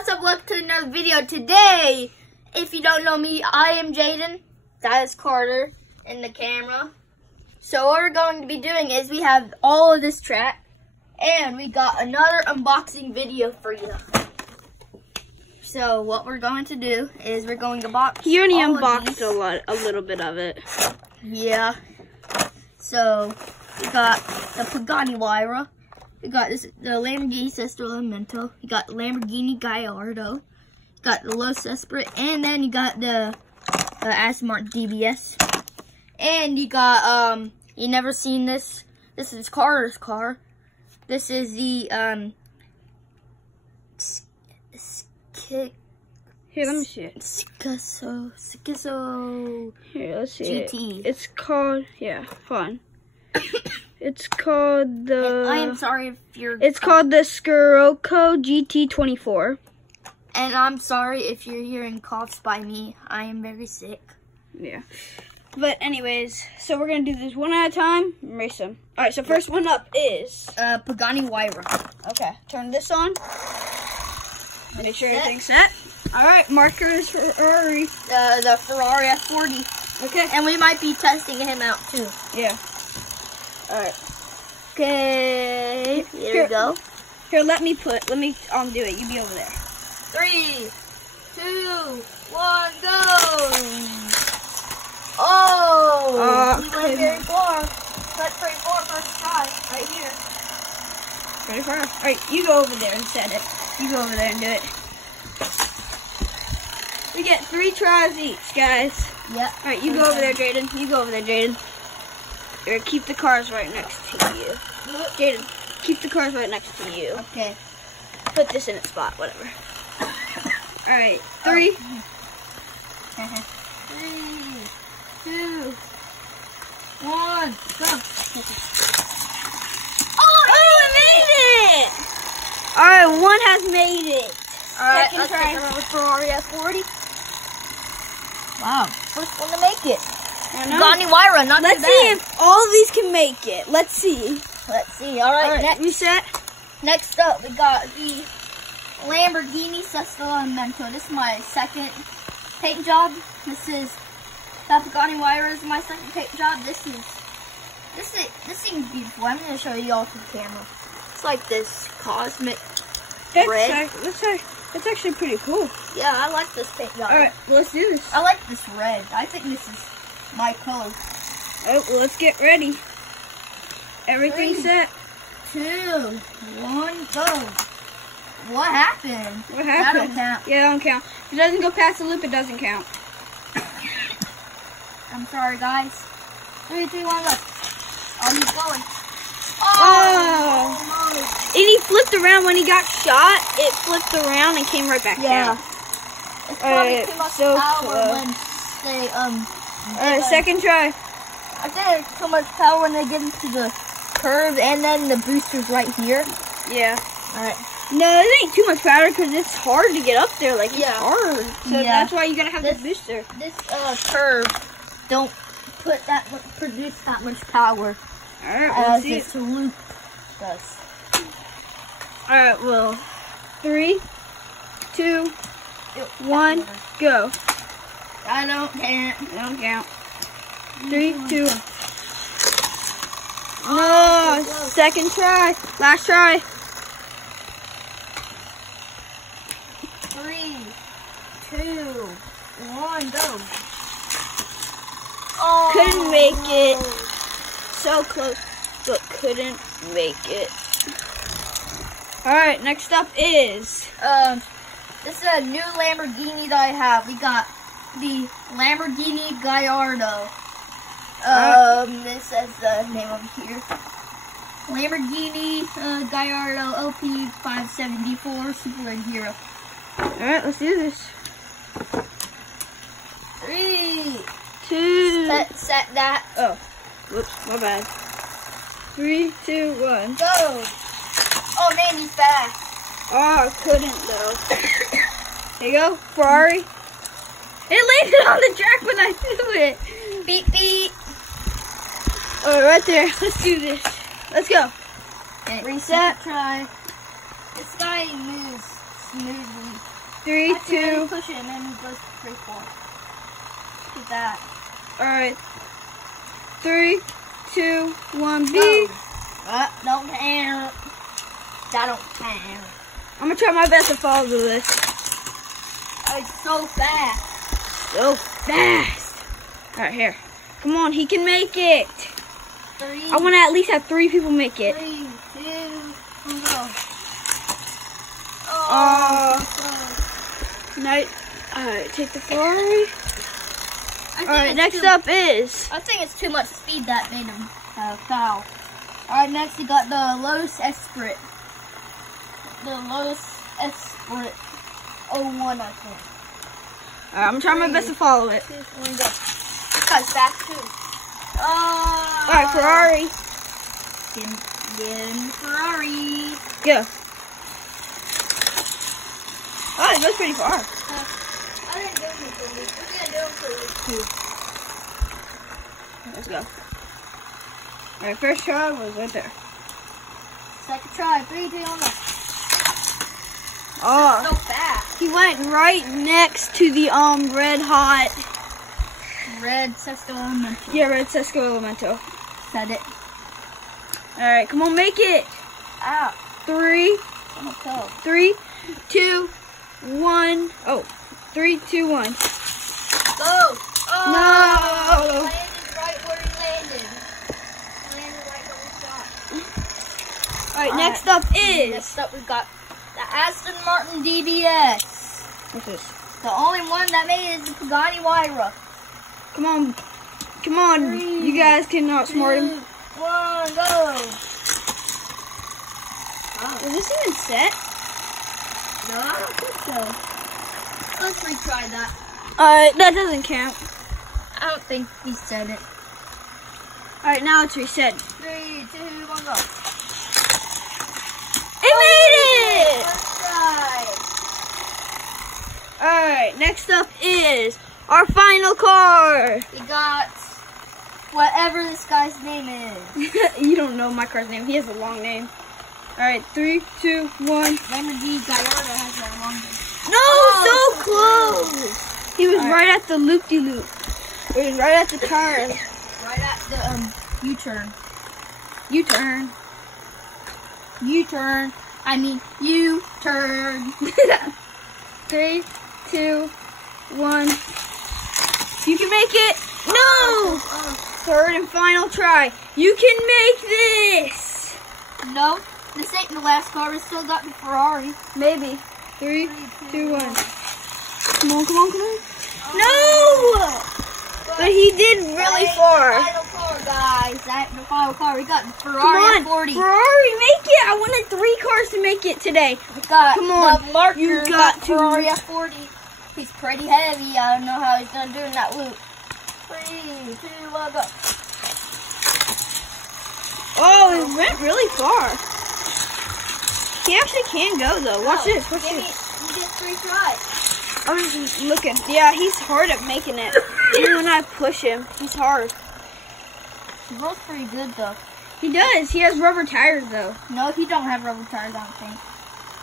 what's up? Welcome to another video. Today, if you don't know me, I am Jaden. That is Carter in the camera. So what we're going to be doing is we have all of this track, and we got another unboxing video for you. So what we're going to do is we're going to box. You already unboxed a little bit of it. Yeah. So we got the Pagani Huayra. We got the Lamborghini Sesto Elemento. You got the Lamborghini Gallardo. You got the Los Esprit, and then you got the Aston Martin DBS. And you got you never seen this. This is Carter's car. This is the Here, let me see it. Schizo. Here, let's see GT. it. It's called, yeah, fun. It's called the... I am sorry if you're... It's called the Scirocco GT24. And I'm sorry if you're hearing coughs by me. I am very sick. Yeah. But anyways, so we're going to do this one at a time and race them. Alright, so first one up is... Pagani Huayra. Okay, turn this on. Make sure everything's set. Alright, markers for Ferrari. The Ferrari F40. Okay. And we might be testing him out too. Yeah. Alright. Okay. Here we go. Here, let me do it. You be over there. 3, 2, 1, go! Oh! He went very far. Went pretty far first try. Right here. Pretty far. Alright, you go over there and set it. You go over there and do it. We get 3 tries each, guys. Yep. Alright, you go over there, Jaden. You go over there, Jaden. Here, keep the cars right next to you. Jaden, keep the cars right next to you. Okay. Put this in its spot, whatever. Alright, 3. 3, 2, 1, go. Oh, it made it! Alright, one has made it. Alright, Second let's try. take another Ferrari F40. Wow, first one to make it. Pagani Huayra, not Let's too see bad. if all of these can make it. Let's see. Let's see. Alright, next. Reset. Next up, we got the Lamborghini Sesto Elemento. This is my second paint job. This is the Pagani Huayra is my second paint job. This thing's beautiful. I'm gonna show you all to the camera. It's like this cosmic red. That's actually pretty cool. Yeah, I like this paint job. All right, let's do this. I like this red. I think this is my color. All right, well, let's get ready. Everything's 3, set. 2, 1, go. What happened? What happened? That don't count. Yeah, that don't count. If it doesn't go past the loop, it doesn't count. I'm sorry, guys. 3, 2, 1, go. Oh, he's going. Oh. Oh. And he flipped around when he got shot. It flipped around and came right back Yeah. down. It's probably Alright, too much so power close. when they, Alright, second try. I think there's too much power when they get into the curve and then the booster's right here. Yeah. Alright. No, it ain't too much power because it's hard to get up there. Like, it's Yeah. hard. So Yeah. that's why you gotta have this booster. This, curve don't produce that much power Alright, as let's see. this loop does. Alright, well, 3, 2, 1, go. I don't count. I don't count. 3, 2. No, second try. Last try. 3, 2, 1, go. Oh, Couldn't make it. So close, but couldn't make it. Alright, next up is... This is a new Lamborghini that I have. We got the Lamborghini Gallardo. This says the name over here. Lamborghini Gallardo LP 574 Super Red Hero. Alright, let's do this. 3, 2... set that. Oh, whoops, my bad. 3, 2, 1. Go. Oh man, he's fast. Oh, I couldn't though. There you go, Ferrari. It landed on the track when I threw it. Beep, beep. Alright, right there. Let's do this. Let's go. Okay, Reset. try. This guy moves smoothly. 3, Actually, then 2. you push it and then it goes to 3, 4. Look at that. All right. 3, 2, 1, B. Don't count. That don't count. I'm gonna try my best to follow this. Oh, it's so fast. So fast. All right, here. Come on, he can make it. 3, I want to at least have 3 people make it. 3, 2, 1, go. Night. All right, take the Ferrari. All All right, next up is. I think it's too much speed that made him foul. All right, next we got the Lotus Esprit. The Lotus Esprit 01, I think. All right, I'm trying my best to follow it. 2, 1, go. This guy's fast too. All right, Ferrari. Get in the Ferrari. Go. Oh, it goes pretty far. I didn't do anything. We're gonna do it for week 2. Let's go. All right, first try was right there. Second try. 3, 2, 1, go. Oh, So fast. he went right next to the red hot. Red Cisco Elemental. Yeah, red Cisco Elemento. Said it. All right, come on, make it. Ow. 3, I'm gonna kill. 3, 2, 1. Oh, 3, 2, 1. Go. Oh, No. Landed right where he landed. Landed right where we shot. All right, next up is. Next up, we've got the Aston Martin DBS. What's this? The only one that made it is the Pagani Huayra. Come on. Come on. 3, You guys can outsmart him. 2, 1, go. Is this even set? No, I don't think so. Let's retry that. Alright, that doesn't count. I don't think he said it. Alright, now it's reset. 3, 2, 1, go. It made it! First try. Alright, next up is our final car. We got whatever this guy's name is. You don't know my car's name. He has a long name. Alright, 3, 2, 1. Lamborghini Gallardo has that long name. No, Oh, so close! He was right at the loop-de-loop. He was right at the turn. Right at the U-turn. U-turn. U-turn. I mean U-turn. 3, 2, 1. You can make it! No! Third and final try. You can make this! No, this ain't the last car. We still got the Ferrari. Maybe. 3, 2, 1. Come on, come on, come on. Oh. No! But he did really far. Final car, guys. That ain't the final car. We got the Come Ferrari on, 40. Ferrari, make it! I wanted 3 cars to make it today. We got Come on, the marker. you We got got to- Ferrari F40. He's pretty heavy. I don't know how he's gonna do in that loop. 3, 2, 1, go. Oh, it went really far. He actually can go though. Watch this. Watch Give me, this. you get 3 tries. I was just looking. Yeah, he's hard at making it. Even when I push him, he's hard. He rolls pretty good though. He does. He has rubber tires though. No, he don't have rubber tires, I don't think.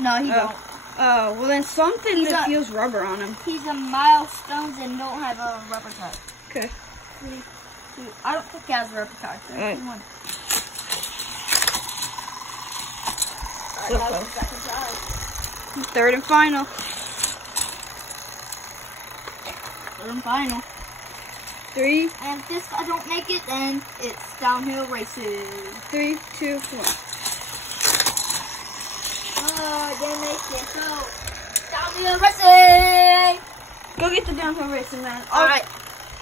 No, he don't. Oh, well then something He's that got- feels rubber on him. He's a Milestones and don't have a rubber tire. Okay. 3, 2, I don't think he has a rubber tire. 3, Alright. 2, 1. So That was close. the second try. Third and final. Third and final. 3, And if this guy don't make it, then it's downhill races. 3, 2, 1. Oh, I didn't make it. So, downhill racing! Go get the downhill racing, man. Alright.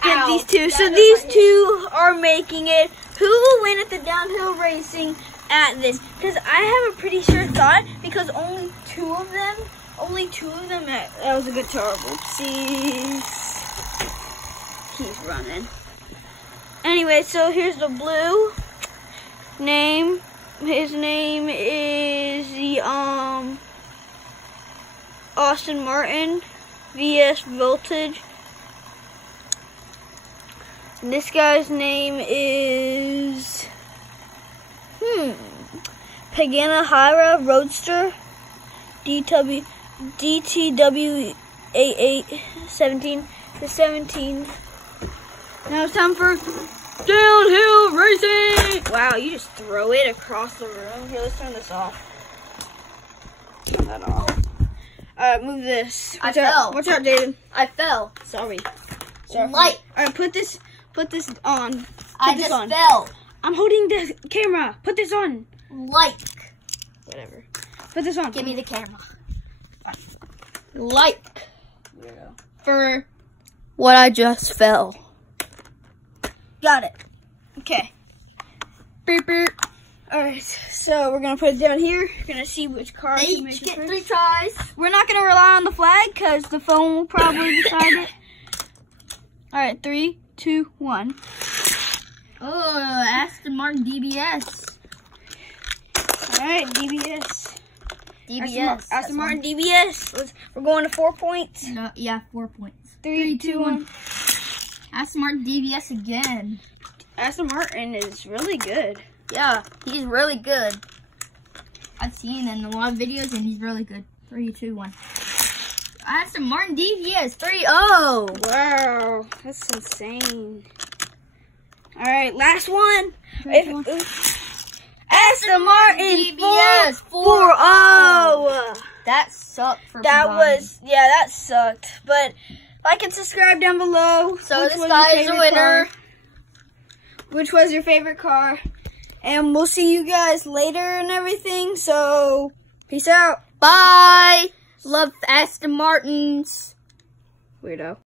Get Ow. these two. So That these hurt. two are making it. Who will win at the downhill racing at this? Because I have a pretty sure thought, because only two of them, that was a good guitar. Whoopsies. He's running. Anyway, so here's the blue name. His name is the Aston Martin VS Voltage. This guy's name is Pagani Huayra Roadster DW DTW8817 to 17. Now it's time for downhill racing. Wow, you just throw it across the room. Here, let's turn this off. Turn that off. Move this. I fell. Watch out, Jaden. I fell. Sorry. Light. All right, put this on. I just fell. I'm holding the camera. Put this on. Like. Whatever. Put this on. Give me the camera. Like. Weirdo. For what I just fell. Got it. Okay. Beep, beep. Alright, so we're going to put it down here. We're going to see which car can make Each it get first. 3 tries. We're not going to rely on the flag because the phone will probably decide it. Alright, 3, 2, 1. Oh, Aston Martin DBS. Alright, DBS. DBS. Aston Martin DBS. We're going to 4 points. No, yeah, 4 points. 3, 2, 1. Aston Martin DBS again. Aston Martin is really good. Yeah, he's really good. I've seen him in a lot of videos and he's really good. 3, 2, 1. Aston Martin DBS 3-0. Wow, that's insane. All right, last one. Aston Martin DBS 4-0. That sucked for That Pagani. was, yeah, that sucked. But like and subscribe down below. So Which this was guy your is a favorite winner. car? Which was your favorite car? And we'll see you guys later and everything. So, peace out. Bye. Love Aston Martins. Weirdo.